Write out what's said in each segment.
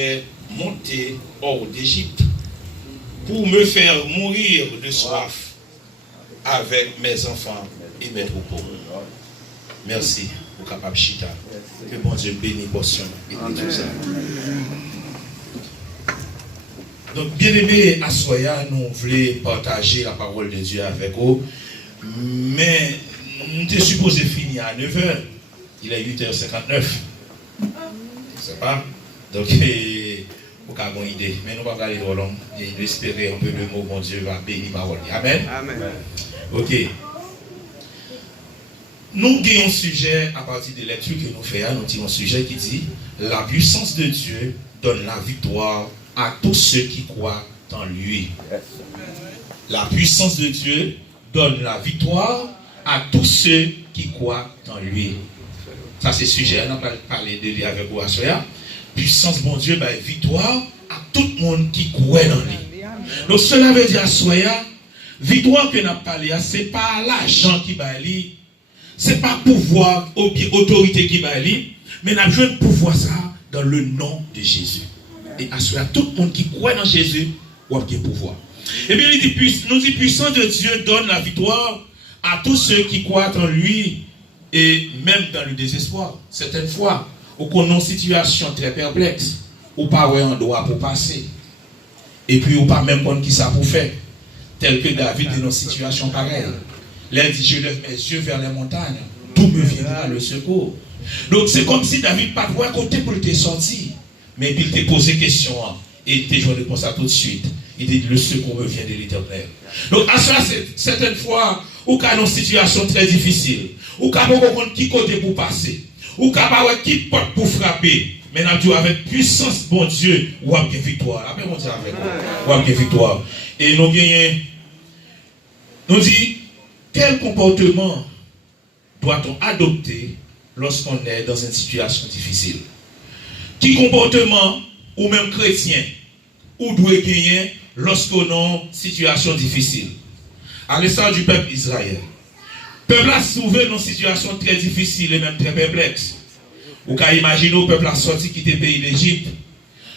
est monté hors d'Égypte pour me faire mourir de soif avec mes enfants et mes troupeaux. Merci pour capable chita. Que bon Dieu bénisse portion et tout ça. Donc, bien aimé, à Soya, nous voulons partager la parole de Dieu avec vous. Mais nous étions supposé finir à 9h. Il est 8h59. Je ne sais pas. Donc, vous avez une idée. Mais nous ne pouvons pas aller trop long. Et nous espérons un peu de mots, mon Dieu va bénir la parole. Amen. Amen. Ok. Nous avons un sujet à partir de lecture que nous faisons. Nous avons un sujet qui dit la puissance de Dieu donne la victoire à tous ceux qui croient en lui. La puissance de Dieu donne la victoire à tous ceux qui croient en lui. Ça, c'est le sujet. On va parler de lui avec vous à Soya. Puissance, bon Dieu, victoire à tout le monde qui croit en lui. Donc, cela veut dire à Soya, victoire que nous avons parlé, ce n'est pas l'argent qui va lui, ce n'est pas pouvoir ou autorité qui va lui, mais nous avons besoin de pouvoir ça dans le nom de Jésus. Et à Soya, tout le monde qui croit en Jésus, a un pouvoir. Et bien, nous dit, puissance de Dieu donne la victoire à tous ceux qui croient en lui, et même dans le désespoir. Certaines fois, ou qu'on a une situation très perplexe, ou pas un droit pour passer, et puis ou pas même qui ça pour faire, tel que David est dans une situation pareille. Là, il dit, je lève mes yeux vers les montagnes, d'où me viendra le secours. Donc c'est comme si David n'a pas de côté pour te sortir, mais il t'a posé question, et il t'a joué réponse à tout de suite. Il dit, le secours me vient de l'Éternel. Donc à ça, certaines fois, ou qu'il y a une situation très difficile, ou qu'il y a qui côté pour passer, ou qu'il y a qui porte pour frapper, mais nous avec puissance, bon Dieu, ou avec victoire. Après, on dit avec ou avec victoire. Et nous gagnons, nous dit, quel comportement doit-on adopter lorsqu'on est dans une situation difficile? Quel comportement, ou même chrétien, ou doit gagner lorsqu'on est dans une situation difficile? À l'instar du peuple Israël. Le peuple a trouvé dans une situation très difficile et même très perplexe. Vous pouvez imaginer le peuple a sorti quitter le pays d'Égypte.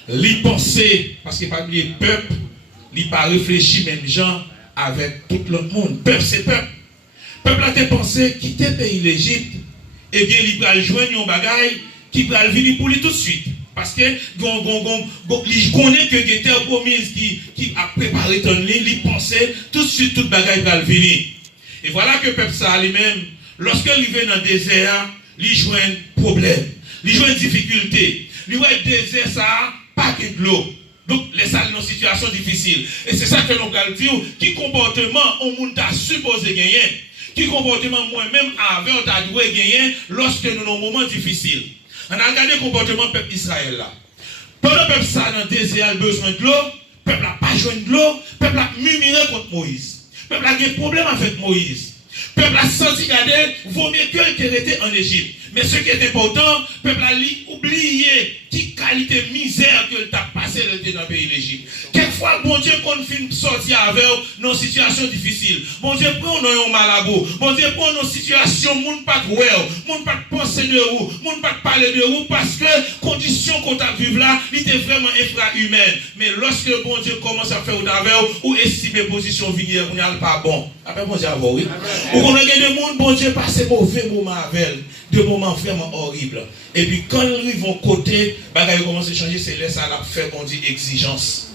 Il pensait, parce qu'il n'y a pas oublié le peuple, il n'a pas réfléchi même gens avec tout le monde. Peuple, c'est peuple. Le peuple a pensé quitter le pays d'Égypte et bien il va joindre un bagage qui va venir pour lui tout de suite. Parce que il connaît que les terres promises qui a préparé ton ligne, il pensait tout de suite tout bagage va venir. Et voilà que le peuple ça lui-même, lorsqu'il vient dans le désert, il joue un problème, il joue une difficulté. Il voit le désert ça, pas que de l'eau. Donc, les salles dans une situation difficile. Et c'est ça que nous allons dire, qui comportement on monde a supposé gagner, qui comportement moi-même avec on a dû gagner lorsque nous avons un moment difficile. On a regardé le comportement du peuple Israël là. Pendant le peuple ça dans le désert a besoin de l'eau, le peuple n'a pas besoin de l'eau, le peuple a murmuré contre Moïse. Le peuple a eu un problème avec Moïse. Le peuple a senti garder, vaut mieux qu'il était en Égypte. Mais ce qui est important, le peuple a oublié qui qualité misère que tu as passé dans le pays d'Égypte. Quelquefois, bon Dieu, quand on finit sortir avec dans une situation difficile, bon Dieu, prend un malabo, bon Dieu, prend une situation, moun pas de well, moun pas de penser de vous, moun pas de parler de vous, parce que condition qu'on t'a vivre là, il était vraiment infra-humaine. Mais lorsque bon Dieu commence à faire avec ou estimer position vinière, on n'est pas bon. Après, bon Dieu, oui. Ou qu'on a des monde, bon Dieu, passe mauvais moment avec elle, des moments vraiment horribles. Et puis quand ils vont côté, bagaille commence à changer, c'est là ça la fait qu'on dit exigence.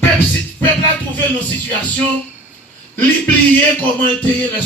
Peuple a trouvé une situation, l'oublier comment était la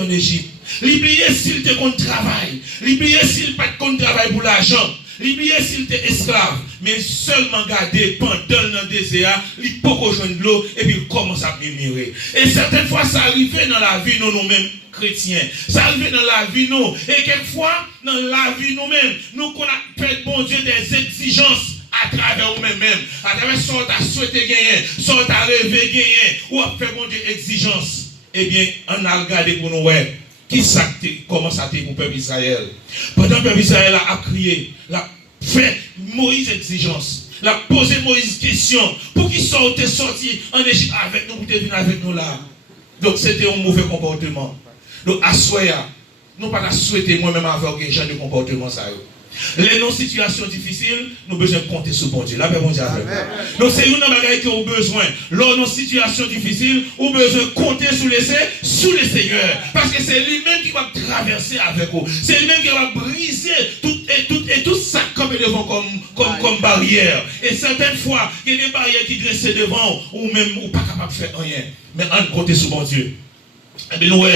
en Égypte, l'oublier s'il était contre travail, l'oublier s'il pas contre travail pour l'argent, l'oublier s'il était esclave, mais seulement garder pendant le désert, il peut rejoindre l'eau et puis il commence à murmurer. Et certaines fois ça arrivait dans la vie nous-mêmes chrétiens, ça arrive dans la vie nous, et quelquefois dans la vie nous-mêmes, nous qu'on a fait bon Dieu des exigences à travers nous-mêmes, à travers ce qu'on a souhaité gagner, ce qu'on a rêvé gagner, ou à faire bon Dieu exigence. Eh bien, on a regardé pour nous, ouais, comment ça a été pour le peuple Israël. Pendant que le peuple Israël a crié, l'a fait Moïse exigence, l'a posé Moïse question, pour qu'il sorti en Égypte avec nous, pour venir avec nous là. Donc c'était un mauvais comportement. Donc à Soya, nous pas souhaiter moi-même avoir un genre de comportement ça. Les non-situations difficiles, nous avons besoin de compter sur bon Dieu. La paix, bon Dieu avec nous. Donc, c'est une bagaille que nous avons besoin. Lors de nos situations difficiles, nous avons besoin de compter sur le Seigneur. Parce que c'est lui-même qui va traverser avec vous. C'est lui-même qui va briser tout ça comme devant comme barrière. Et certaines fois, il y a des barrières qui dressent devant, ou même ou pas capable de faire rien. Mais on compte sur bon Dieu. Et bien, nous, le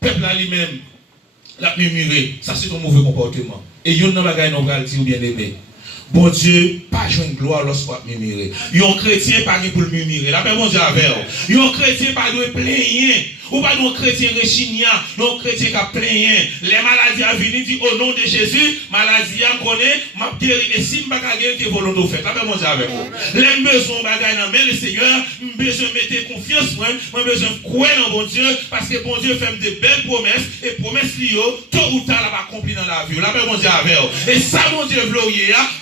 peuple à lui-même, l'a murmuré. Ça, c'est un mauvais comportement. Et il y a un bagage nous va dire bien aimé. Bon Dieu, pas jouer une gloire lorsqu'on murmurer. Un chrétien pas pour le murmurer. La paix bon Dieu avec vous. Un chrétien pas doit plaigner. Ou pas un chrétien réchignant, un chrétien qui a plaigné. Les maladies à venir dit au nom de Jésus, maladie à connaît, m'a guéri. Et si je ne pas que volonté fait. La paix bon Dieu avec vous. Les besoins bagaille dans le Seigneur, besoin de mettre confiance moi, besoin de croire dans bon Dieu parce que bon Dieu fait des belles promesses et promesses liées tôt ou tard va accomplir dans la vie. La paix bon Dieu avec vous. Et ça bon Dieu veut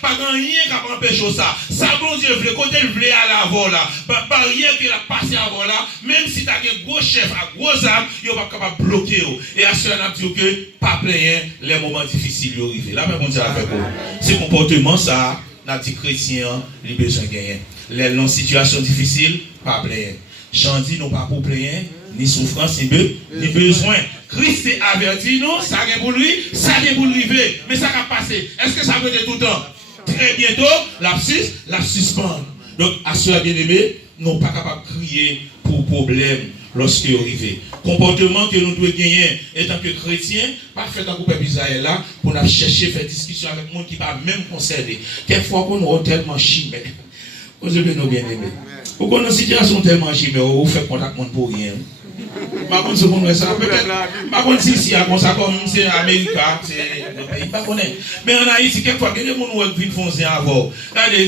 pas rien qui empêche ça. Ça bon Dieu veut côté le veut à l'avant là. Barrière qu'il a passé avant là, même si tu as un gros chef à gros âme, il va pas capable de bloquer. Et à cela n'a dit que pas plaindre les moments difficiles arrivent. La paix bon Dieu avec vous. Ce comportement ça, n'a dit chrétien, il a besoin de gagner. Les longues situations difficiles, pas plaindre. Chandi non pas pour plaindre, ni souffrance, ni besoin. Christ a averti nous, ça vient pour lui, ça vient pour lui. Mais ça va passer. Est-ce que ça veut dire tout le temps? Très bientôt, la suspendre. Donc, à cela bien aimé, nous ne sommes pas capables de crier pour problème lorsque vous arrivez. Comportement que nous devons gagner en tant que chrétiens, pas faire un groupe d'Israël là, pour nous chercher faire discussion avec les gens qui ne sont pas même concernés. Quelquefois, qu'on nous tellement chimé. Vous avez nous bien aimé. Ou qu'on a une situation tellement chimé, vous faites contact avec pour rien. Par contre, c'est pour ça. Par contre, si comme ça, comme c'est Amérique, c'est pas connaît. Mais en Haïti, quelquefois, il y a des gens qui viennent faire avant.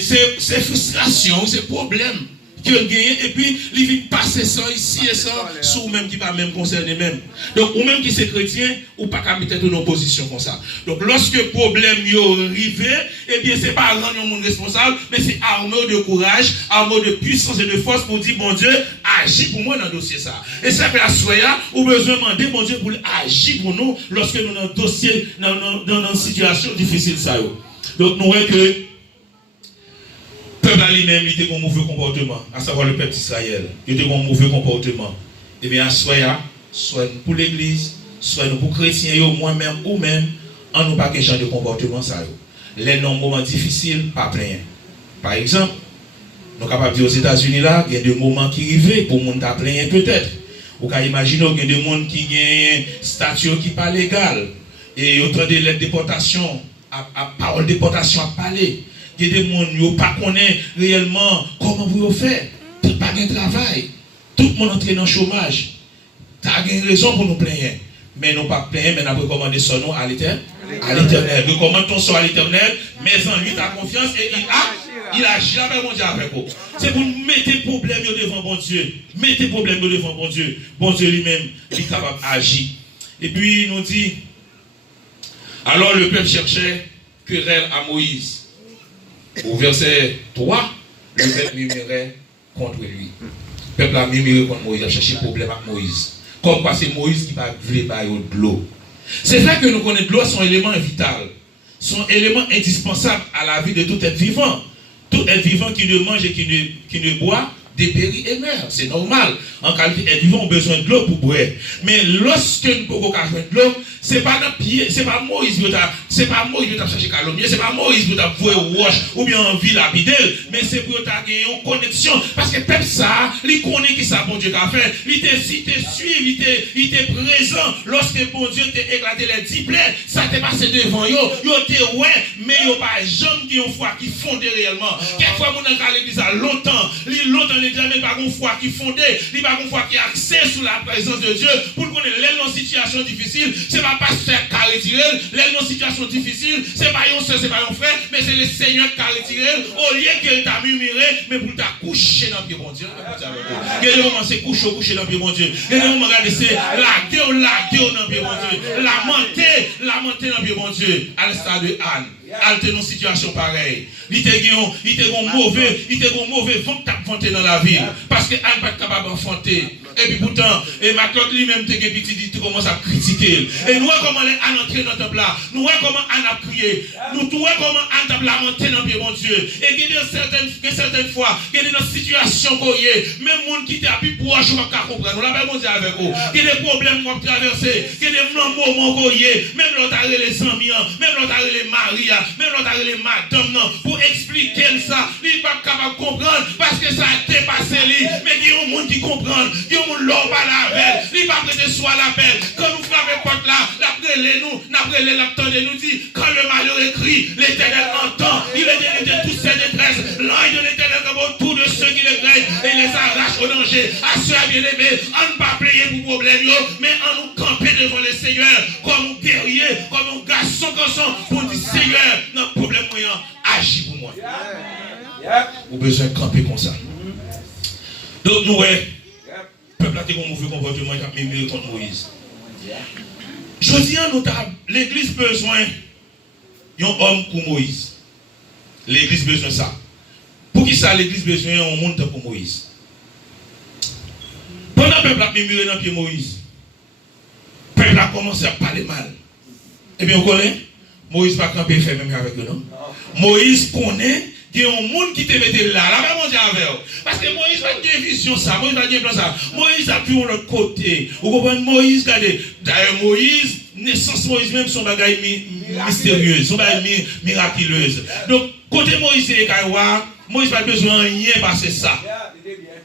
C'est frustration, c'est problème. Qui ont gagné et puis ils vivent passer ça ici et ça sur même qui pas même concerné même. Donc ou même qui c'est chrétien ou pas qu'à mettre dans une position comme ça. Donc lorsque problème yo arrivé, eh bien c'est pas rendre monde responsable, mais c'est armé de courage, armé de puissance et de force pour dire bon Dieu, agis pour moi dans le dossier ça. Et ça fait la soya ou besoin demander bon Dieu pour agir pour nous lorsque nous dans un dossier dans une situation difficile ça. Donc nous voyons que le peuple lui-même, il était un mauvais comportement, à savoir le peuple d'Israël. Il était un mauvais comportement. Eh bien, soit pour l'église, soit pour les chrétiens, moi-même ou même, on n'a pas qu'un genre de comportement. Ça. Les moments difficiles, pas plein. Par exemple, nous sommes capables de dire aux États-Unis, là, il y a des moments qui arrivent pour les gens plein peut-être. Vous pouvez imaginer qu'il y a des gens qui ont un statut qui n'est pas légal. Et autant de la déportation, à parole de déportation à parler. Il y a des gens qui ne pas connaissent réellement comment vous faites. Vous n'avez pas de travail. Tout le monde entre dans le chômage. Tu as une raison pour nous plaindre. Mais nous pas plaindre, mais nous recommandons son nom à l'Éternel. Recommande ton sort à l'Éternel, mais en lui ta confiance et il agit avec mon Dieu avec vous. C'est pour mettre problème devant bon Dieu. Mettez problème devant bon Dieu. Bon Dieu lui-même, il est capable d'agir. Et puis il nous dit, alors le peuple cherchait querelle à Moïse. Au verset 3, le peuple murmurait contre lui. Le peuple a murmuré contre Moïse, a cherché problème avec Moïse. Comme quoi c'est Moïse qui va voulu bailler de l'eau. C'est vrai que nous connaissons de l'eau, son élément vital, son élément indispensable à la vie de tout être vivant. Tout être vivant qui ne mange et qui ne boit dépérit et meurt. C'est normal. En qualité d'être vivant, on a besoin de l'eau pour boire. Mais lorsque nous pouvons jouer de l'eau, c'est pas dans pied, c'est pas Moïse qui a cherché calomnier, c'est pas Moïse qui a voué roche ou bien en ville habitée, mais c'est pour gagner une connexion. Parce que peuple ça, il connaît qui ça bon Dieu a fait. Il te suivi, il était présent lorsque bon Dieu t'a éclaté les 10 plaies, ça t'est passé devant yo te ouais, mais yo pas jamais qui ont foi qui fondait réellement. Quelquefois mon dans l'église a longtemps les jamais pas une foi qui fondait, il pas une foi qui a accès sur la présence de Dieu pour connaître les situations difficiles, c'est pas pasteur qui a retiré, les situations difficiles, c'est pas un soeur, c'est pas un frère, mais c'est le Seigneur qui a retiré au lieu qu'il t'a murmuré, mais pour t'a couché dans le pied bon Dieu. Il y a des moments c'est coucher dans le pied bon Dieu. Il y a des moments c'est laguer dans le pied bon Dieu. Lamenter dans le pied bon Dieu. À l'instar de Anne. Alter dans situation pareille. Il était un mauvais vent qui t'a vanté dans la ville. Parce que Anne pas capable d'enfanter. Et puis pourtant, et ma clotte lui-même, tu commences à critiquer. Et nous voyons comment Anne entrer dans le temple là. Nous voyons comment Anne a prié. Nous voyons comment Anne a lamenté dans le pied, mon Dieu. Et il y a certaines fois, il y a des situations qu'on y est. Même les gens qui étaient à plus proche, je ne peux pas comprendre. Nous l'avons dit avec vous. Il y a des problèmes qu'on traverser. Il y a des moments qu'on y est. Même l'autre a les amis, même l'autre a les maris, même l'autre a les madames, pour expliquer ça. Il n'est pas capable de comprendre parce que ça a dépassé lui. Mais il y a des gens qui comprennent. L'homme pas la belle, il va prêter soit la belle. Quand nous frappons porte là, l'après-les, l'attendez, nous dit, quand le malheur écrit, l'Éternel entend, il est de toutes ses détresses, l'ange de l'Éternel comme autour de ceux qui le craignent et les arrache au danger. À ceux bien-aimés, on ne pas payer pour problème, mais on nous camper devant le Seigneur, comme un guerrier, comme un garçon pour dire, Seigneur, notre problème moyen, agis pour moi. Vous avez besoin de camper comme ça. Donc nous, le peuple a été un mauvais comportement, il a mimé contre Moïse. Je dis à nous, l'église besoin d'un homme pour Moïse. L'église besoin de ça. Pour qui ça, l'église besoin d'un monde pour Moïse? Pendant que le peuple a mimé dans le pied Moïse, le peuple a commencé à parler mal. Eh bien, vous connaissez? Moïse va camper fait même avec eux, non? Moïse connaît. Il y a un monde qui te mettait là, là, on dit avec eux. Parce que Moïse va dire vision ça, Moïse va dire plan ça. Moïse a pu de l'autre côté. Vous comprenez? Moïse, regardez. D'ailleurs, Moïse, naissance Moïse même, son bagage mystérieuse, son bagage miraculeuse. Donc, côté Moïse et Kaïwa, Moïse n'a pas besoin de rien passer ça.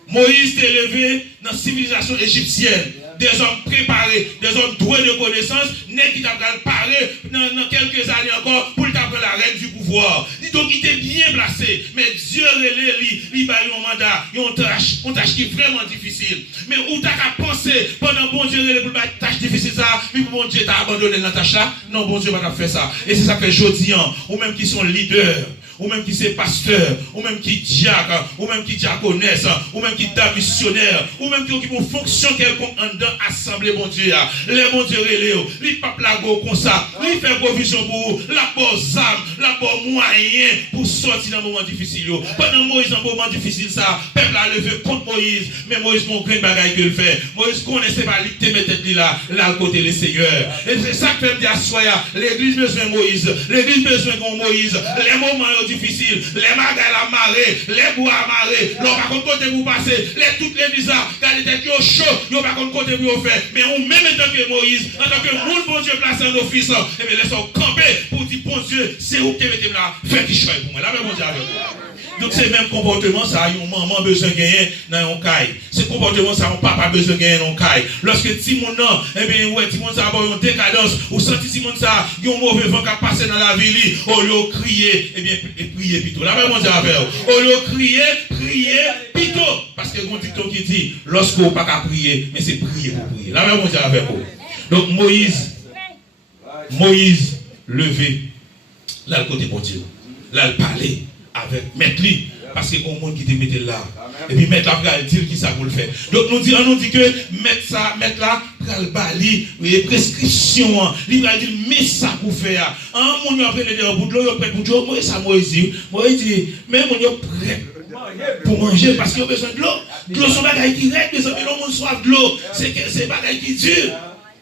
Moïse s'est élevé dans la civilisation égyptienne. Des hommes préparés, des hommes doués de connaissances, n'est qui t'a parlé dans quelques années encore pour t'apprendre la règle du pouvoir. Donc il était bien placé, mais Dieu il va un mandat, une tâche qui est vraiment difficile. Mais où t'as qu'à penser pendant bon Dieu pour une tâche difficile ça, puis bon Dieu t'a abandonné dans la tâche là, non bon Dieu va faire ça. Et c'est ça que je dis, ou même qui sont leaders, ou même qui sont pasteurs, ou même qui diacres, ou même qui diaconesses, ou même qui sont missionnaires, ou même qui ont fonction quelconque en dedans assemblée, bon Dieu. Les bon Dieu reléo, les papes la go comme ça, les fait provision pour vous, la bonne âme, la bonne moyen pour sortir dans un moment difficile. Pendant Moïse, dans un moment difficile, ça, le peuple a levé contre Moïse, mais Moïse comprend le bagage qu'il fait. Moïse connaissait pas l'ité mettre là, là, côté le Seigneur. Et c'est ça que fait dire à Soya, l'église besoin de Moïse, l'église besoin de Moïse, les moments difficiles, les magas à marée, les bois à marée, l'on va côté vous passer, toutes les visas, quand les têtes chaud, l'on va côté vous faire. Mais on même en tant que Moïse, en tant que monde, bon Dieu, placé en office, et bien laissons camper pour dire, bon Dieu, c'est où que mettez là, faites qui choisit pour moi. Là, bon Dieu avec vous. Donc c'est le même comportement, ça, un maman besoin de gagner dans un caille. Ce comportement, ça, un papa besoin de gagner dans un caille. Lorsque Timon, eh bien, ouais, Timon, ça a une décadence, ou senti Timon, ça, il y a un mauvais vent qui a passé dans la ville, au lieu de crier, eh bien, prier plutôt. Là, bon Dieu avec vous. Au lieu de crier plutôt. Parce que mon dicton qui dit, lorsque vous pas qu'à prier, mais c'est prier pour prier. Là, bon Dieu avec vous. Donc Moïse, levé, là, le côté bon Dieu. Là, il parlait avec Maître lui, parce que mon monde qui te mettait là. Et puis Maître là, il dit qui ça pour le faire. Donc on nous dit que Maître là, il bali, prescription, il va dire mais ça pour faire. Mon yo après le bout de l'eau, prêt pour Dieu, moi ça Moïse dit, mais mon yo prêt pour manger parce qu'il a besoin de l'eau. De l'eau, son bagage qui règle, les hommes ont soif de l'eau. C'est bagage qui dure.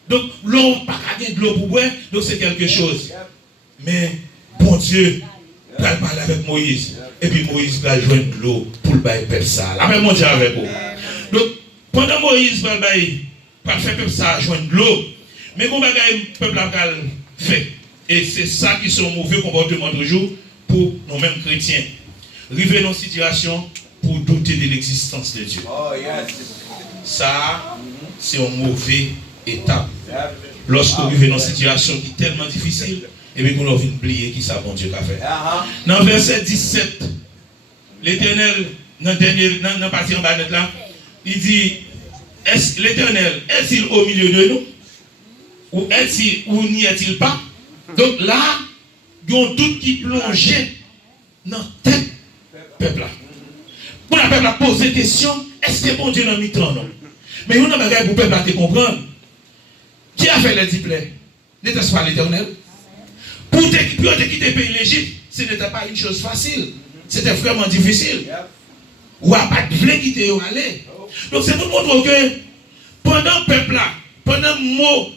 Donc l'eau, pas qu'à de l'eau pour boire, donc c'est quelque chose. Mais bon Dieu, il va parler avec Moïse. Et puis Moïse va joindre de l'eau pour le bailler peuple ça. La même Dieu avec vous. Donc, pendant Moïse va faire peuple ça joindre de l'eau. Mais comment le peuple a fait? Et c'est ça qui sont mauvais comportements toujours pour nous-mêmes chrétiens. River dans une situation pour douter de l'existence de Dieu. Ça, c'est une mauvaise étape. Lorsque vous vivez dans une situation qui est tellement difficile, et bien qu'on a envie d'oublier qui ça bon Dieu a fait. Dans verset 17, l'Éternel, dans la partie en bas là, il dit, l'Éternel, est-il au milieu de nous? Ou n'y est-il pas? Donc là, il y a un doute qui plongeait dans la tête peuple là. Pour le peuple a posé la question, est-ce que bon Dieu n'a mis temps non? Mais on a bagage pour le peuple à te comprendre. Qui a fait les diplômes? N'était-ce pas l'Éternel? Pour te quitter le pays l'Égypte, ce n'était pas une chose facile. C'était vraiment difficile. Ou à pas de quitter où aller. Donc c'est pour montrer que pendant le peuple là, pendant le mot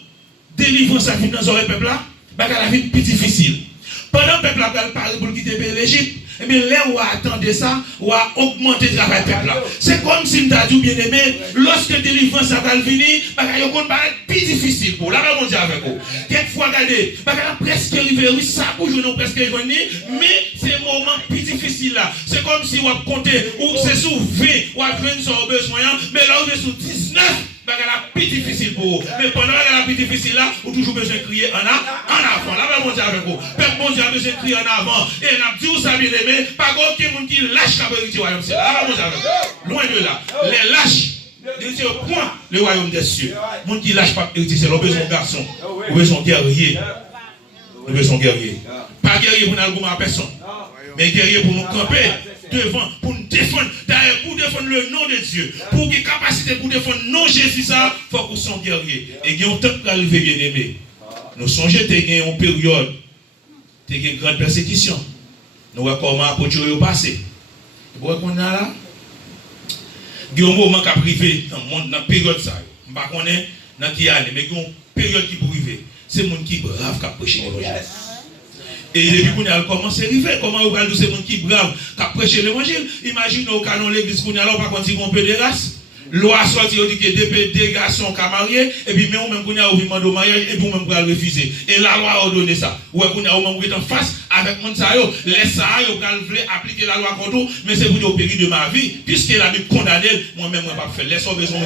délivrance à finance dans le peuple là, la vie plus difficile. Pendant le peuple là, parler pour quitter le pays l'Égypte, et bien là où attendez ça, ou à augmenter le travail peuple là. C'est comme si m'ta dit bien aimé, lorsque délivrance va venir, il va être plus difficile pour. Là, on dit avec vous. Quelquefois, regardez, presque arrivé, oui, ça bouge, nous presque arrivé, mais c'est un moment plus difficile là. C'est comme si on compter, ou c'est sous 20, ou à 20 sur besoin, mais là, on est sous 19. La plus difficile pour vous. Mais pendant la plus difficile là, vous toujours besoin de crier en avant. Là, on dit avec vous. Peuple bon Dieu a besoin de crier en avant. Et on a dit, vous savez, bien aimé, pas aucun monde qui lâche la vérité au royaume. Là, on dit avec vous. Loin de là. Les lâches, ils au point le royaume des cieux. Les gens qui lâchent pas la vérité, c'est leur besoin de garçon. Leur besoin de guerrier. Leur besoin de guerrier. Pas guerrier pour nous à personne. Mais guerrier pour nous camper. Devant, pour nous défendre, d'ailleurs, pour défendre le nom de Dieu, pour qu'il y ait capacité pour défendre le nom de Jésus, ça, il faut qu'on soit guerrier. Et il y a un temps pour arriver, bien aimé. Nous songeons qu'il y a une période, il y a une grande persécution. Nous voyons comment approcher au passé. Vous voyez qu'on a là? Il y a un moment qui a privé dans la période, ça. Je ne sais pas dans qui année, mais il y a une période qui est privée. C'est le monde qui est brave qui a prêché l'évangile. Et depuis qu'on a commencé à arriver, comment on va dire ces gens qui brave, qui a prêché l'évangile, imaginez au canon l'église qu'on a là, par contre, on peut des races. Loi sortie, on dit que des garçons qui sont mariés, et puis même qu'on a ouvert demande au mariage, et puis même qu'on a refusé. Et la loi a ordonné ça. Ou qu'on a au même en face avec mon sayo, les sayo, on voulait appliquer la loi contre nous, mais c'est pour dire au péril de ma vie, puisque la Bible condamné, moi-même, je ne vais pas faire. Laisse-moi besoin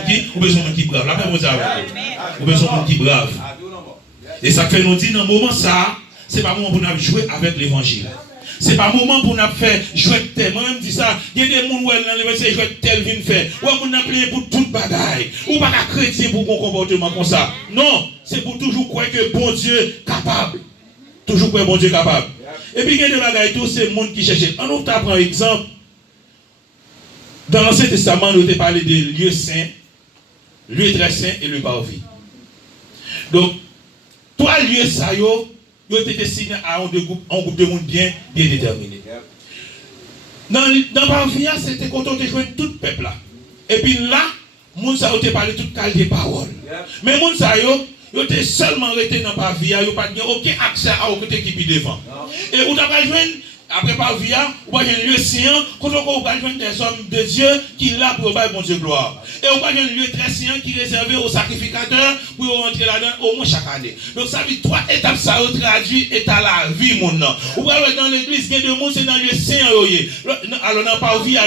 de qui brave. Là, on a besoin de qui brave. Et ça fait nous dire dans le moment ça, c'est pas le moment pour nous jouer avec l'évangile. C'est pas le moment pour nous faire jouer tel. Moi-même dis ça. Il y a des gens qui dans l'évangile jouer tel vient faire. Ou on a prié pour toute bagaille. Ou pas qu'à chrétien pour qu'on comportement comme ça. Non, c'est pour toujours croire que bon Dieu est capable. Toujours croire bon Dieu est capable. Et puis il y a des bagailles tout c'est le monde qui cherche. On nous prend exemple. Dans l'Ancien Testament, nous avons parlé des lieux saints, lieux très saints et le parvis. Donc, trois lieux ça yo. Ils ont été destinés à un groupe de monde bien déterminé. Dans le Parvia, c'était content de jouer tout le peuple là. Et puis là, les gens ont parlé toute qualité de parole. Mais les gens ils ont seulement resté dans le Parvia, ils n'ont pas aucun accès à côté qui est devant. Et vous avez joué après Parvia, vous avez un lieu saint, quand vous avez joué des hommes de Dieu qui là pour faire bon Dieu gloire. Et vous avez un lieu très saint qui est réservé aux sacrificateurs pour rentrer là-dedans au moins chaque année. Donc ça veut dire trois étapes, ça traduit et à la vie, mon nom. Vous voyez dans l'église, il y a deux mondes, c'est dans le lieu saint. Alors dans Parvia,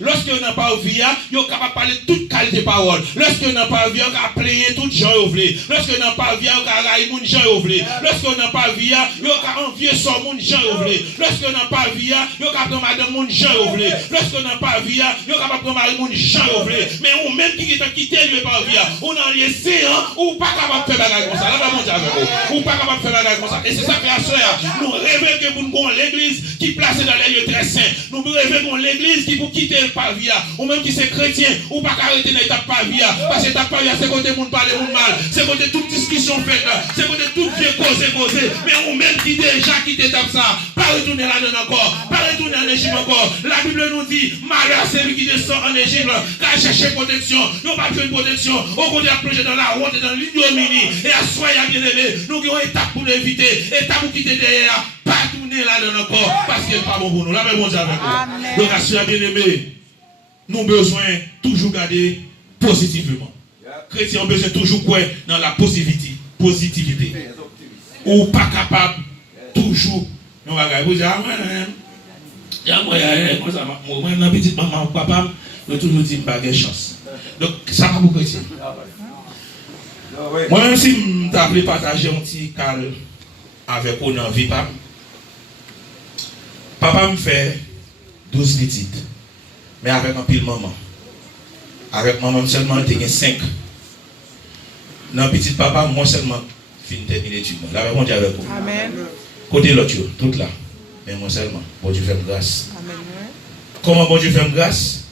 lorsque vous n'avez pas Parvia, vous êtes capable de parler toute qualité de parole. Lorsque vous n'avez pas Parvia, vous êtes plaigner tout gens vous voulez. Lorsque vous n'avez pas Parvia, vous êtes railler tout gens vous voulez. Lorsque vous n'avez pas Parvia, vous êtes envier sur mon gens vous voulez. Lorsque vous n'avez pas Parvia, vous êtes capable de madame mon gens vous voulez. Lorsque vous n'avez pas Parvia, vous êtes capable de marier mon gens vous voulez. Mais on même qui est quitté le Parvia, on en laissé ou pas capable de faire bagarre comme ça. Là, on dit avec vous. Ou pas capable de faire bagarre comme ça. Et c'est ça que la soeur, nous rêvons que nous avons l'église qui place dans les lieux très saints. Nous rêvons que l'église qui pour quitter le Parvia, ou même qui c'est chrétien, ou pas arrêter dans l'étape Parvia. Parce que l'étape Parvia, c'est côté monde parler monde mal. C'est côté toute discussion faite là. C'est côté tout vieux causé. Mais on même qui déjà quitté l'étape ça. Pas retourner là-dedans encore. Pas retourner en Égypte encore. La Bible nous dit, malheur c'est lui qui descend en Égypte. Car chercher protection. Nous pas besoin de protection. Au contraire, plonger dans la honte et dans l'ignominie. Et à soi, il y a bien aimé. Nous avons une étape pour l'éviter. Étape pour quitter derrière. Pas tourner là-dedans encore. Parce qu'il n'est pas bon pour nous. Là, mais bon Dieu avec nous. Donc, à soi, bien aimé, nous avons besoin de toujours garder positivement. Chrétiens ont besoin de toujours croire dans la positivité. Ou pas capable, toujours. Nous allons dire, moi, ma petite maman, papa, je toujours dit, pas de chance. Donc, ça va pour chrétien. Moi-même, si je t'avais partagé un petit cal avec vous dans la vie, papa me fait 12 petites, mais avec un pile maman. Avec maman seulement, il y a 5. Dans petit papa, moi seulement, fin terminer l'étude. Là, on dit avec vous. Amen. Côté l'autre, tout là. Mais moi seulement, bon Dieu fait grâce. Amen. Comment bon Dieu fait grâce?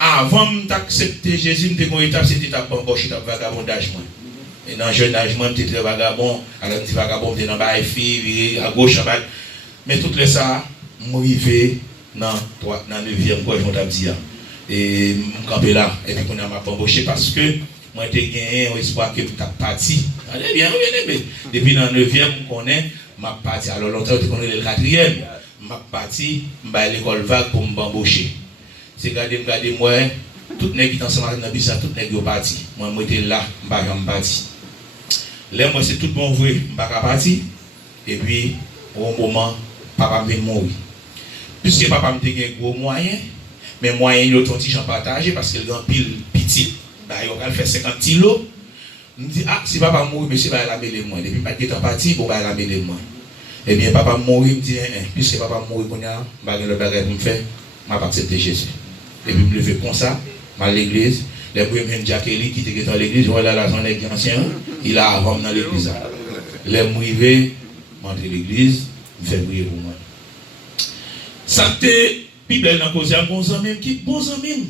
Avant d'accepter Jésus, je suis une étape, cette étape encore, je suis dans le vagabondage. Et dans le jeune âge, moi, j'étais très vagabond. Alors, je dis vagabond, j'étais dans la fille, à gauche, à droite. Mais tout ça, je suis dans le 9e quoi, je vais dire. Et je suis campé là. Et puis, on m'a pas embauché parce que moi, j'ai gagné un espoir que je suis parti. Allez bien, bien. Depuis dans le 9e, je connais, je suis parti. Alors, longtemps, je connais le 4e. Je suis parti, je suis à l'école vague pour m'embaucher. C'est regardez moi, tout le monde qui est ensemble dans le bus, tout le monde est parti. Moi, j'étais là, je ne suis pas parti. Là, moi, c'est tout bon vrai, je ne suis pas parti. Et puis, au moment, papa me mourir. Puisque papa me dit gros moyens, mais moyens, ils ont petit gens partagé parce qu'il y a un pile petit, il a fait 50 kilos. Je me dis, ah, si papa mourir, monsieur va la mêler moi. Depuis que je suis parti, bon, va la mêler moi. Eh bien, papa mourir, me dit, puisque papa mourir, je vais le bagage pour me faire, je vais accepter Jésus. Et puis, je me lever comme ça, à l'église. Les premiers Jacqueline qui était dans l'église, voilà la zone ancien, il a avant dans l'église. Les mouvés, m'entrer l'église, me fait prier pour moi. Ça t'est plus belle dans cause, il y a bons amis qui bons amis.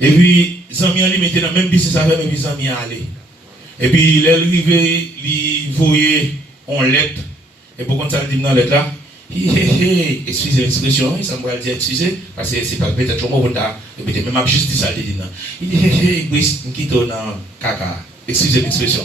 Et puis, les amis allaient mettre dans le même business avec mes amis aller. Et puis, les arrivés, ils voyaient en lettre. Et pourquoi ça dit dans la lettre là? Excusez l'expression, ça me va dire excusez, parce que c'est pas peut-être que je vais même à justice à dire. Il dit, il quitte dans caca. Excusez l'expression.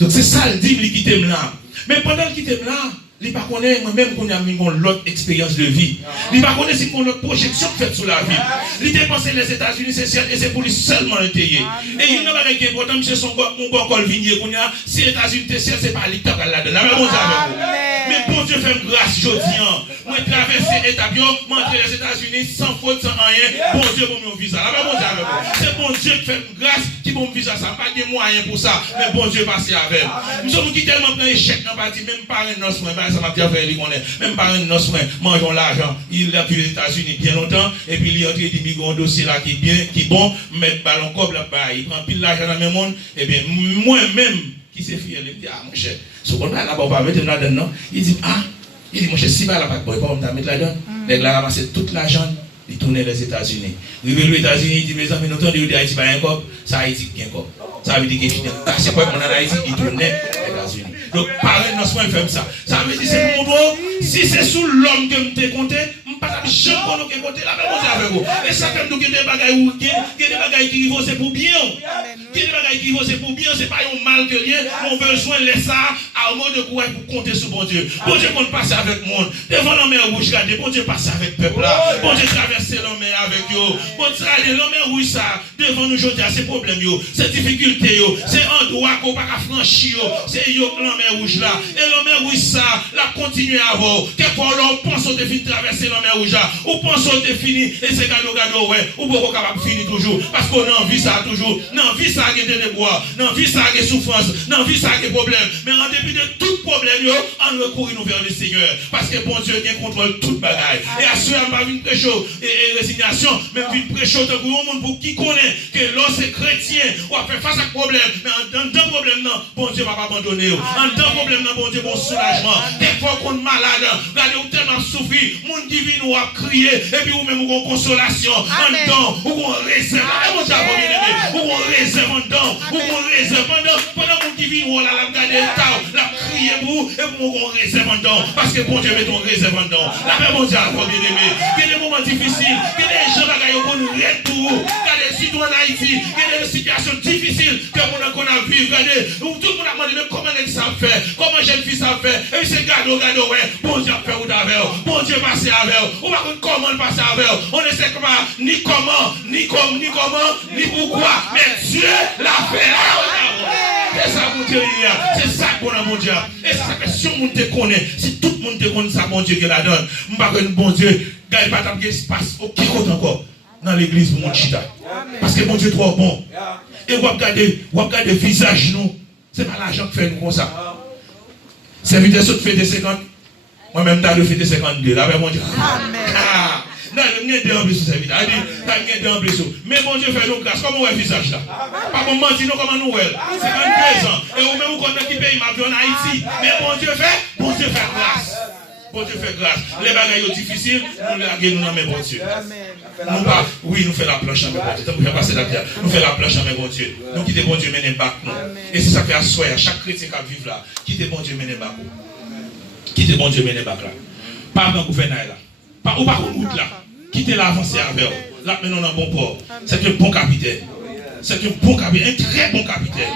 Donc c'est ça le dit, il quitte là. Mais pendant qu'il quitte là, il ne connaît pas moi-même qu'on a mis l'autre expérience de vie. Il ne connaît pas si qu'on a une projection faite sur la vie. Il dépensé les États-Unis, c'est ciel, et c'est pour lui seulement le payer. Et il n'a pas rien qui est important, monsieur son bon col vigné, si les États-Unis, c'est ciel, c'est pas l'État là-dedans. La même chose avec vous. Mais bon Dieu fait grâce, je dis, moi traverser l'étape, m'entrer les États-Unis sans faute, sans rien. Bon Dieu pour mon visa. La même chose avec vous. C'est bon Dieu qui fait grâce, qui pour mon visa. Ça n'a pas de moyens pour ça, mais bon Dieu passe avec. Nous sommes qui tellement plein d'échecs dans la partie, même pas un os, ça m'a bien fait, même pas un os, mangeons l'argent. Il a vu les États-Unis bien longtemps, et puis il est entré des migrants dossier là qui est bien, qui est bon, mettre ballon cob là-bas, il prend pile l'argent dans le même monde, et bien moi-même, qui s'est fier, il dit, ah mon cher, ce qu'on a là-bas, on va mettre là-dedans, il dit, ah, il dit, mon cher, si va là-bas, il va mettre là-dedans, il a ramassé toute l'argent, il tournait les États-Unis. Il veut les États-Unis, il dit, mes amis, nous entendons, il dit, Haïti, pas un cop, ça Haïti, bien cop. Ça veut dire qu'il est c'est quoi qu'on a en Haïti, il tournait les États-Unis. Donc, pareil, dans ce point, il fait ça. Ça veut dire, c'est mon dos, si c'est sous l'homme que je t'ai compté, je ne peux pas jamais compter la même chose avec vous. Et ça fait que des bagailles qui vont, c'est pour bien. Des bagailles qui vont, c'est pour bien, c'est pas un mal que rien. On a besoin de laisser ça à un mot de courage pour compter sur bon Dieu. Bon Dieu, qu'on passe avec le monde. Devant la mer rouge, regardez, bon Dieu, passe avec le peuple là. Bon Dieu, traverser la mer avec eux. Bon Dieu, aller la mer rouge, ça, devant nous, aujourd'hui, ces problèmes, ces difficultés, c'est un droit qu'on ne peut pas franchir, c'est la mer rouge là. Et la mer rouge, ça, la continue à avoir. Quelquefois, on pense qu'on est fini de traverser la mer rouge là. On pense qu'on est fini, et c'est gado, ouais. Ou pas capable de finir toujours. Parce qu'on a envie ça toujours. Non, envie ça qui est des bois. Non, envie ça qui est souffrance. Non, envie ça qui est problème. Mais en dépit de tout problème, on recourt nous vers le Seigneur. Parce que bon Dieu, il contrôle toute bagaille. Et à ceux qui n'ont pas vu prêcher et résignation, même vu prêcher de monde pour qui connaît que lorsque chrétien, on va faire face à problème. Mais en deux problèmes, non, bon Dieu va pas abandonner. En deux problèmes, non, bon Dieu, bon soulagement. Des fois qu'on est malade, regardez, ou tellement souffrir, monde qui vient nous a crié, et puis ou même ou consolation, en dedans, ou qu'on réserve, ou qu'on réserve en dedans, ou qu'on réserve pendant qu'on qui vient nous la regarder la crier pour, et pour qu'on réserve en dedans, parce que bon Dieu met ton réserve en dedans. La même bon Dieu a bien aimé. Il y a des moments difficiles, il y a des gens qui ont nous tout, il y a des citoyens d'Haïti, il y a des situations difficiles que qu'on a vécu, regardez, tout le monde a demandé comment ça fait, comment jeune fille ça fait, et puis c'est gado, ouais, bon Dieu a fait ou d'avec, bon Dieu passe avec, on va comment passer avec, on ne sait pas ni comment, ni pourquoi, mais Dieu l'a fait. C'est ça mon Dieu, c'est ça qu'on a mon Dieu. Et c'est ça que si on te connaît, si tout le monde te connaît, ça mon Dieu qui la donne. Je ne sais pas que bon Dieu, il n'y a pas d'espace aucun côté encore dans l'église pour mon chita. Parce que mon Dieu est trop bon. Et on va regarder le visage nous. C'est pas l'argent qui fait nous comme ça. C'est vite de faire des 50. Moi-même, je fais des 52. Là, mon Dieu. Amen. Non, il y a des en plus sur cette vie. Il y a des en plus. Mais bon Dieu fait nous grâce. Comment on voit le visage là? Pas comme mentir, non, comment nous voyons. 52 ans. Et vous-même, vous connaissez qui paye ma vie en Haïti. Mais bon Dieu fait grâce. Bon Dieu fait grâce. Les bagailles sont difficiles, nous laguons nous dans mes bon Dieu. Nous pas, oui, nous faisons la planche en mes bon Dieu. Nous faisons passer la terre. Nous faisons la planche en mes bon Dieu. Nous quittons bon Dieu mener bac nous. Et c'est ça fait assoyer à chaque chrétien qui vit là. Quittez bon Dieu mener bac. Quittez bon Dieu mener bac là. Pas dans le gouvernement là. Pas ou pas en route là. Quittez l'avancer avec vous. Là maintenant dans un bon port. C'est un bon capitaine. C'est un bon capitaine, un très bon capitaine.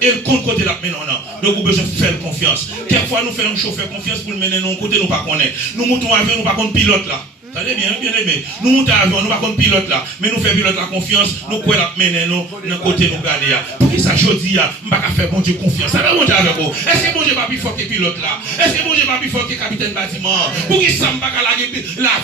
Et le compte côté là maintenant, donc nous avons besoin de faire confiance. Quelquefois nous faisons un chauffeur confiance pour le mener dans côté nous pas connaître. Nous montons avion, nous pas contre pilote là. Ça allez bien, bien aimé. Nous montons avion, nous pas contre pilote là, mais nous faisons pilote la confiance, nous quoi la mener nous dans côté nous garder là. Pour qui ça jodi là, on pas faire bon Dieu confiance. Ça va monter avec vous. Est-ce que bon Dieu pas plus fort que pilote là? Est-ce que bon Dieu pas plus fort que capitaine bâtiment? Pour qui ça me pas la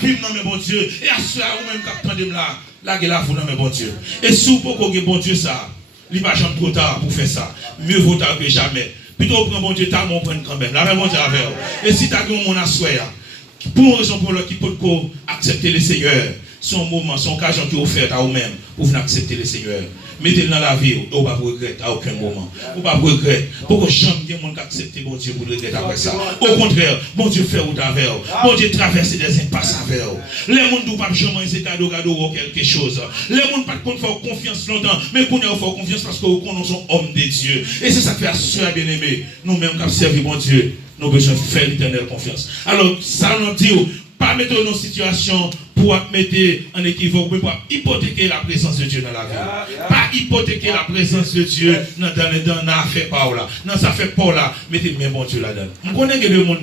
vie dans mes bon Dieu et à ce ou même capitaine de là, la vous dans mes bon Dieu. Et sous pour que bon Dieu ça. Il n'est pas jamais trop tard pour faire ça. Mieux vaut tard que jamais. Plutôt prendre bon Dieu, t'as mon prendre quand même. La même chose avec vous. Et si tu as mon assoya, pour une raison pour laquelle qui peut accepter le Seigneur, son moment, son occasion qui est offert à vous-même, pour venir accepter le Seigneur. Mettez-le dans la vie, et vous ne pas regretter à aucun moment. Vous ne pas regretter. Pourquoi jamais il y a des gens qui acceptent bon Dieu pour regretter après ça. Au contraire, bon Dieu fait route avec vous. Bon Dieu traverse des impasses avec vous. Les gens ne pas jamais ces cadeaux ou quelque chose. Les gens ne pas faire confiance longtemps, mais qu'on a faire confiance parce que vous connaissez homme de Dieu. Et c'est ça qui fait assurer bien aimé. Nous-mêmes qui avons servi bon Dieu, nous avons besoin de faire l'éternelle confiance. Alors, ça nous dit, pas mettre nos situations pour mettre en équivoque, mais pour hypothéquer la présence de Dieu dans la vie. Pas hypothéquer la présence de Dieu dans l'affaire par là. Dans ça fait pas là, mettez bien bon Dieu là-dedans. Je connais que le monde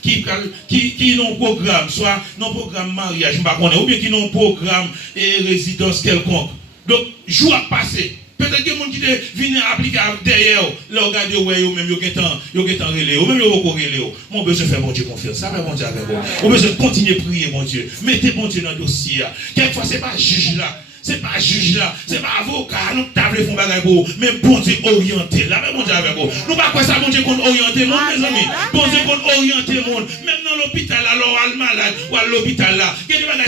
qui ont un programme, soit non programme mariage, ou bien qui ont un programme et résidence quelconque. Donc, jour à passer. Peut-être que les gens qui viennent appliquer derrière, le regarder, ou même ils ont relé, ou même ils ont relé. Mon besoin de faire bon Dieu confiance. Ça va bon Dieu avec vous. Mon besoin de continuer à prier, mon Dieu. Mettez bon Dieu dans le dossier. Quelquefois, ce n'est pas juge là. C'est pas juge là, c'est pas avocat, nous table font bagaille pour mais bon Dieu orienté. La même bon Dieu avec vous. Nous pas quoi ça bon Dieu qu'on orienter monde mes amis. Bon Dieu qu'on orienter monde. Même dans l'hôpital là, l'oral malade ou à l'hôpital là.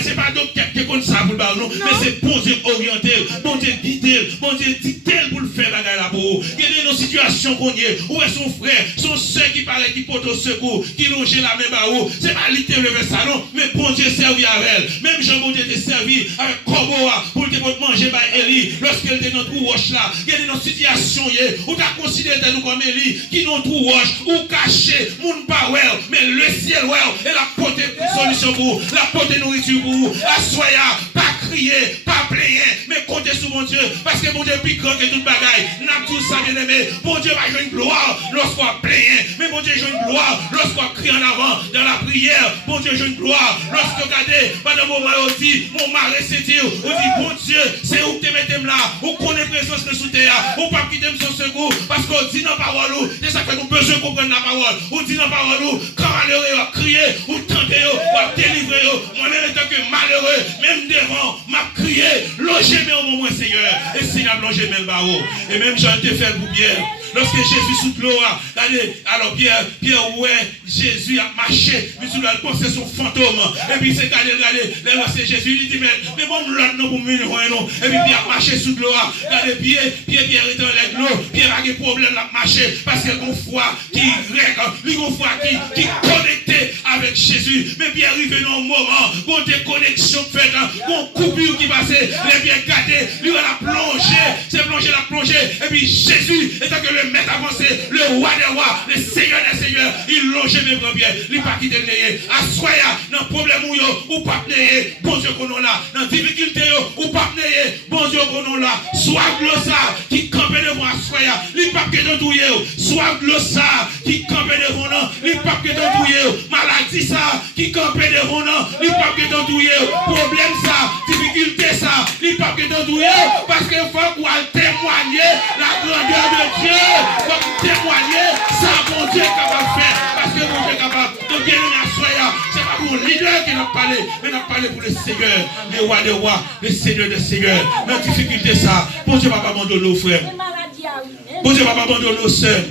C'est pas docteur qui qu'on ça pour nous, mais c'est bon Dieu orienté, bon Dieu guider, bon Dieu dicter pour le faire bagaille là pour. Il y a nos situations qu'on y est, où est son frère, son soeur qui paraît qui porte au secours, qui longe la même barreau. C'est pas littéralement le salon, mais bon Dieu servi avec elle. Même Jean bon Dieu était servi avec Corboa pour te manger par Élie, lorsqu'elle était dans trou roche là, il y a des situations où tu as considéré nous comme Élie, qui dans trou roche, ou caché, moun pas well, mais le ciel well, et la porte solution pour vous, la porte nourriture pour vous, la soya, pas crier, pas plaigner, mais comptez sur mon Dieu, parce que mon Dieu est plus grand que toute bagaille, n'a tout ça bien aimé, mon Dieu va jouer une gloire lorsqu'on plaigner, mais mon Dieu joue une gloire lorsqu'on crie en avant dans la prière, mon Dieu joue une gloire lorsqu'on regardez, pendant le moment où on dit, mon mari c'est Dieu, on dit, bon Dieu, c'est où tu mettez là, où connaît présence que sous terre, où pas quitter son secours, parce qu'on dit dans la parole, c'est ça que nous besoin de comprendre la parole, on dit dans la parole, quand malheureux a crié, ou tenter, ou délivrer, moi-même étant que malheureux, même devant, m'a crié, logez-moi au moment Seigneur, et Seigneur logez-moi le barreau, et même j'ai été fait pour bien. Lorsque Jésus sous l'eau, alors Pierre, ouais, Jésus a marché, mais sous la pensée son fantôme, et puis c'est regardez, là c'est Jésus, il dit, mais bon, l'autre non pour nous, et puis Pierre a marché sous l'eau, regardez, Pierre est dans l'eau, Pierre a des problèmes à marcher, parce qu'il y a une foi qui règle, une foi qui est connectée avec Jésus, mais Pierre arrive dans un moment, où des connexions faites, où coupure qui passait, les Pierre gardé, lui on a plongé, c'est plongé, la plongée, et puis Jésus, étant que le maître avancé, le roi des rois, le seigneur des seigneurs, il longe mes bras pieds, il pas quitter le nez. Assoya, dans le problème ou pas nez, bon Dieu qu'on a là, dans la difficulté ou pas nez, bon Dieu qu'on a là, soit glossa qui campe devant Assoya, il pas que de douiller, soit glossa qui campe devant nous, il pas que de douiller, maladie ça, qui campe devant nous, il pas que de douiller, problème ça, difficulté ça, il pas que de douiller, parce qu'il faut qu'on témoigner la grandeur de Dieu. Pour témoigner, ça mon Dieu est capable de faire. Parce que mon Dieu est capable de bien asseoir. C'est pas pour le leader qui n'a parlé, mais n'a parlé pour le Seigneur, le roi des rois, le Seigneur des seigneurs. La difficulté ça, bon Dieu va pas abandonner nos frères. Bon Dieu va pas abandonner nos sœurs.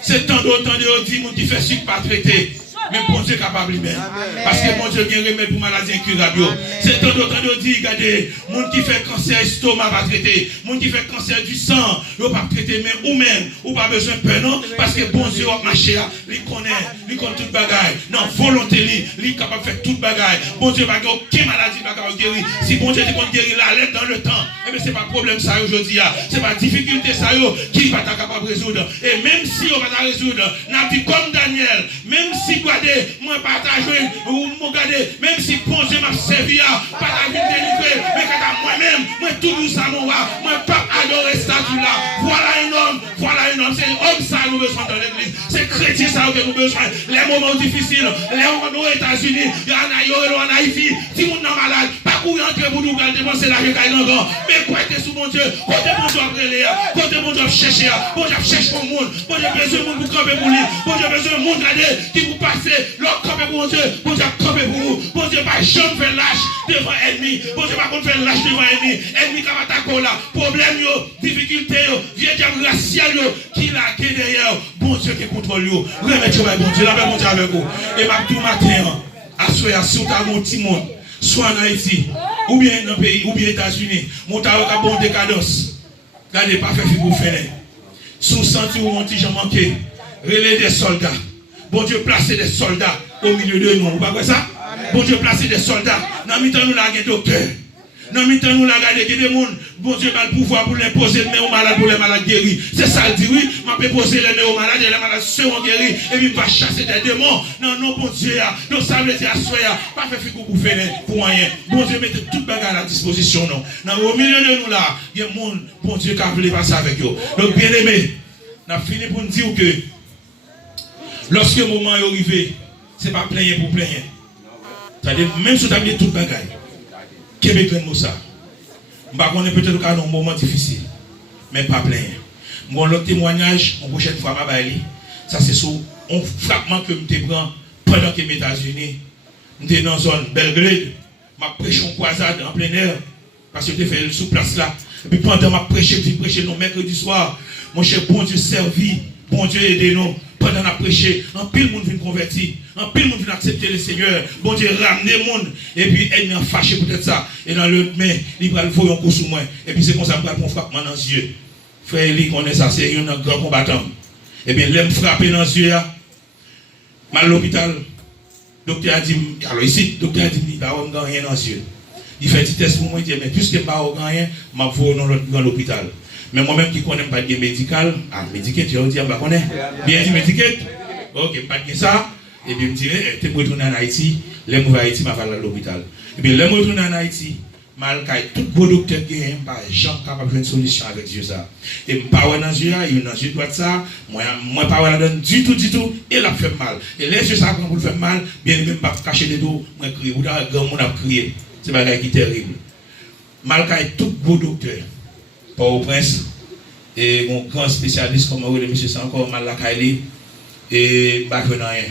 C'est tant d'autres, on dit, mon qui fait sucre pas traité. Mais bon Dieu est capable lui-même. Parce que bon Dieu a un remède pour maladie incurable. C'est tant d'autres de dire, regardez, les gens qui fait cancer estomac va traiter, les gens qui fait cancer du sang, ils ne pas traiter, mais ou même, ou pas besoin de peur, non? Parce que bon Dieu a marché, il connaît toute bagaille. Non, volonté, il est capable de faire toute bagaille. Bon Dieu n'a aucune maladie qui guérir. Si bon Dieu te guérir la lettre dans le temps, eh bien, ce n'est pas problème ça aujourd'hui. Ce n'est pas difficulté ça qui va être capable de résoudre. Et même si on va la résoudre, n'a dit comme Daniel, même si regardez, moi partager ou regarder, même si bon Dieu m'a servi à pas la délivrer, mais quand moi-même, moi tout ça mon roi, moi pas adorer statut là. Voilà un homme, c'est un homme ça nous besoin dans l'église. C'est chrétien ça que nous besoin. Les moments difficiles, les moments aux États-Unis, il y en Haïti, si vous êtes malade, pas courir entrer pour nous dépenser l'argent mais croyez sous mon Dieu, côté mon Dieu après côté mon Dieu chercher, bon Dieu cherche pour le monde, bon Dieu besoin de monde pour camper pour lui, bon Dieu besoin de monde qui vous passez, l'autre camper pour mon Dieu, bon Dieu camper pour vous, bon Dieu pas jamais faire lâche devant ennemi, bon Dieu pas faire lâche devant ennemi qui va attaquer là, problème difficulté vieux diable racial qui là qui derrière, bon Dieu qui contrôle remettez bon Dieu, la paix mon Dieu avec vous, et ma tout matin, assoyez sur ta mon petit monde. Soit en Haïti, ou bien dans le pays, ou bien aux États-Unis, mon tarot a bon décadence. Regardez, pas faire figure fenêtre. Sous senti ou mon petit Jean manqué, relais des soldats. Bon Dieu, placer des soldats au milieu de nous. Vous ne ça? Bon Dieu, placer des soldats. Dans le temps, nous avons des docteurs. Dans le temps, nous avons des gens. Bon Dieu a le pouvoir pour l'imposer le aux malades pour les malades guéris. C'est ça, il dit oui, je vais poser les aux malades et les malades seront guéris. Et puis, je vais chasser des démons. Non, non, bon Dieu, donc ça veut dire, pas faire figure pour faire pour rien. Bon Dieu, mettez toute bagarre à la disposition. Non, au milieu de nous là, il y a un monde, bon Dieu, qui a voulu passer avec eux. Donc, bien aimé, on a fini pour nous dire que lorsque le moment est arrivé, ce n'est pas plaigner pour plaigner. C'est-à-dire, même si tu as mis toute bagarre, Québec, ça. Je connais peut-être un moment difficile, mais pas plein. Mon autre témoignage, une prochaine fois, ça c'est sur un fragment que je prends pendant que les États-Unis, je suis dans une zone Belgrade, je prêche en croisade en plein air, parce que je fait sous place là. Et puis pendant que je prêche le mercredi soir, mon cher, bon Dieu servi, bon Dieu aidez nous. Pendant la prêcher, un pile monde vient convertir, un pile monde vient accepter le Seigneur, bon Dieu ramener le monde, et puis elle est fâché peut-être ça, et dans le main, il va le faire un coup sur moi, et puis c'est comme ça que je vais frapper dans les yeux. Frère Eli connaît ça, c'est un grand combattant. Et bien, l'aime frapper dans les yeux, mal à l'hôpital, docteur a dit, alors ici, docteur a dit, il va avoir rien dans les yeux. Il fait un petit test pour moi, il dit, mais puisque je ne vais pas avoir rien, je vais dans l'hôpital. Mais moi-même qui ne connais pas de médical, médical, tu vas dire, je connais. Bien dit médical, ok, pas de ça. Et puis je me dis, tu peux retourner en Haïti, les mauvais Haïti, je vais aller à l'hôpital. Et puis, les retourner en Haïti, malgré tout beau docteur qui est pas jamais capable de faire une solution avec Dieu ça. Et je ne pas dans Dieu, il dans Dieu droit ça, moi ne pas là du tout, et là fait mal. Et les yeux ça pour le faire mal, bien même pas cacher les dos, moi crier, ou dans grand monde a crié. C'est pas qui est terrible. Malgré tout beau docteur. Au prince et mon grand spécialiste comme le monsieur c'est encore mal la Kaili et pas rien.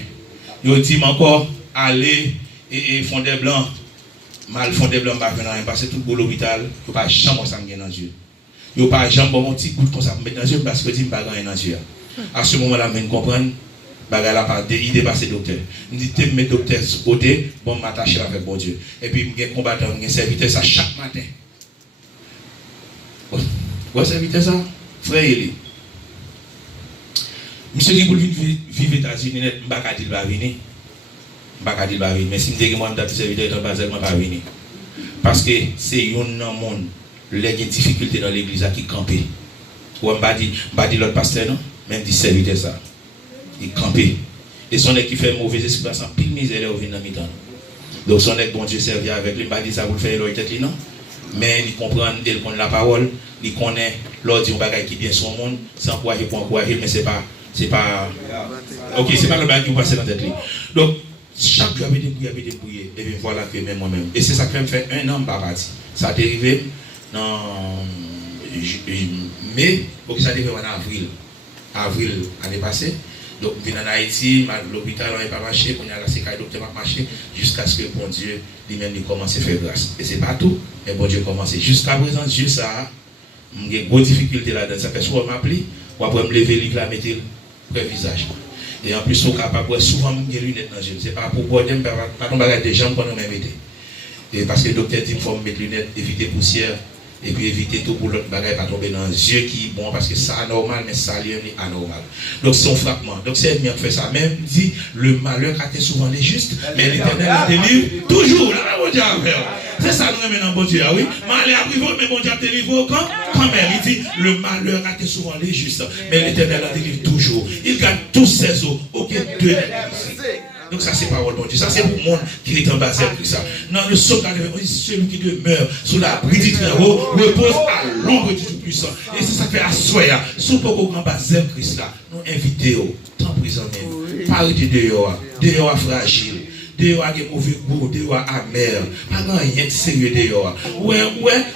Il dit encore aller et fonder blanc mal fonder blanc pas rien parce que tout pour l'hôpital il pas jamais ça dans les yeux. Il pas jamais bon petit coup comme ça mettre dans les yeux parce que dit pas rien dans les yeux. À ce moment-là me comprendre bagarre là pas il dépasse docteur. Il dit mes docteur côté bon m'attacher avec bon Dieu et puis me combattant me serviteur ça chaque matin. Vous savez ça? Frère Eli. Monsieur qui veut vivre aux États-Unis, je ne vais pas venir. Mais si je dis que je suis serviteur, je ne vais pas venir. Parce que c'est un monde, les difficultés dans l'église qui campent. Ou je ne vais pas l'autre pasteur, non? Même dit serviteur ça. Il campe. Et son qui fait mauvais esprit, sans pile misère au dans mi-temps. Donc son bon Dieu servir avec lui, je ne vais pas dire ça pour le faire l'autre non? Mais il comprend, il connaît la parole, il connaît l'ordre du bagage qui vient sur le monde, sans encourager pour encourager, mais c'est pas, ok, c'est pas le bagage qui passe dans la tête. Donc, chaque jour, il y avait des bouillés, et bien voilà que même moi-même. Et c'est ça qui me fait un an, pas parti. Ça a dérivé dans mai, ok, ça a dérivé en avril l'année passée. Donc, je viens en Haïti, l'hôpital n'a pas marché, on a la séquence docteur n'a pas marché, jusqu'à ce que bon Dieu lui-même commence à faire grâce. Et ce n'est pas tout, mais bon Dieu commence. Jusqu'à présent, Dieu, ça, j'ai une grosse difficulté là-dedans. Ça fait soit m'appeler, ou après me lever, la mettre le visage. Et en plus, on est capable, souvent, je lunettes dans les yeux. C'est pas pour boire, pas tomber avec des jambes qu'on a même été. Et parce que le docteur dit qu'il faut mettre lunettes, éviter poussière, et puis éviter tout pour l'autre bagage, pas tomber dans les yeux qui bon, parce que c'est anormal, mais ça est anormal. Donc c'est un frappement. Donc c'est bien fait ça. Même dit, le malheur a souvent les justes, mais l'Éternel délivre toujours. Là, mon Dieu, c'est ça nous remet dans bon Dieu, oui. Malheur arrive, mais bon Dieu délivre quand même. Il dit, le malheur a souvent les justes, mais l'Éternel délivre toujours. Il garde tous ses eaux, aucun d'eux n'est brisé. Donc ça c'est parole de Dieu. Ça c'est pour le monde qui est en bas de ça. Dans le psaume 80, celui qui demeure sous la bride du Très-Haut repose à l'ombre du Tout-Puissant. Et c'est ça qui fait assoyer. Sous le en bas de Christ là, nous invitons, tant prison même. Parlez de dehors fragile. Dehors a des mauvais goût, dehors amer. Pas grand rien de sérieux dehors. Ouais,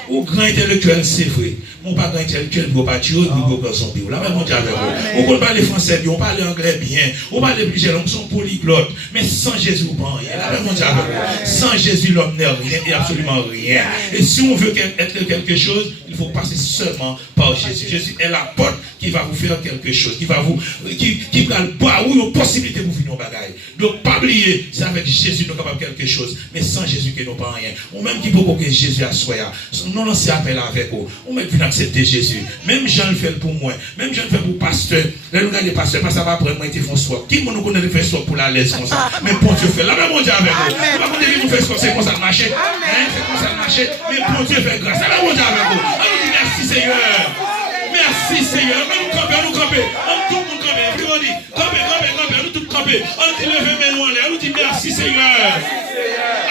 ou grand intellectuel c'est vrai. Mon pas grand intellectuel, il ne pas tuer, il ne pas zombie. Là, même on dit avec vous. On peut parler français, on parle anglais bien, on parle plusieurs langues, sont polyglottes. Mais sans Jésus, on ne peut rien. Là, même on dit avec vous. Sans Jésus, l'homme n'est rien et absolument rien. Et si on veut être quelque chose, il faut passer seulement par Jésus. Jésus est la porte qui va vous faire quelque chose, qui va vous, qui va boire ou une possibilité pour finir nos bagailles. Donc, pas oublier, c'est avec Jésus nous capable quelque chose, mais sans Jésus que nous pas rien. Ou même qui peut que Jésus a soya. Non, non, c'est appel avec vous. Ou même qui accepter Jésus. Même Jean le fait pour moi. Même Jean le fait pour pasteur. Là, nous regardons pasteur, parce que ça va après moi, ils font soir. Qui nous connaît de faire soir pour la laisse comme ça? Mais bon Dieu fait. Là, même mon Dieu avec vous. Vous ne pouvez pas nous faire soir, c'est comme ça le marché. C'est comme ça le marché. Mais bon Dieu fait grâce. Là, mon Dieu avec vous. On nous dit merci Seigneur. Merci Seigneur. Nous camper, nous camper. On tout le monde camper. Puis on dit, camper, nous tous camper. On dit lever mes noms. On nous dit merci Seigneur.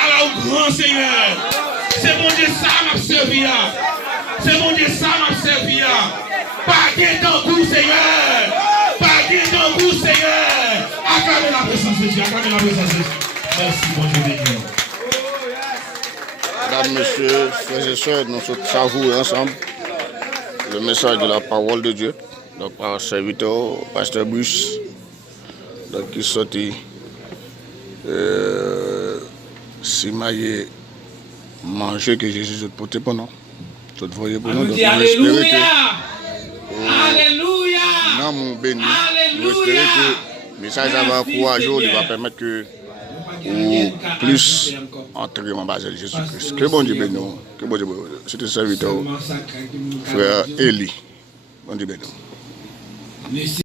Alors, grand Seigneur. C'est mon Dieu ça m'a servi. C'est mon Dieu ça m'a servi. Pas de ton goût Seigneur. Pas de ton goût Seigneur. Acclamez la présence de Dieu. Acclamez la présence de Dieu. Merci mon Dieu béni. Mesdames, messieurs, frères et sœurs, nous sommes savourés ensemble le message de la parole de Dieu. Donc par serviteur, pasteur Bruce, donc qui sortit si maillé manger que Jésus a porté pour nous. Tout voyez pour nous. Donc Alléluia! Alléluia! Non, mon béni. Nous espérons que le message va encourager, il va permettre que ou plus entrer en bas de Jésus-Christ. Que bon Dieu bénisse. Que bon Dieu bénisse. C'est un serviteur, frère Élie. Bon Dieu bénisse.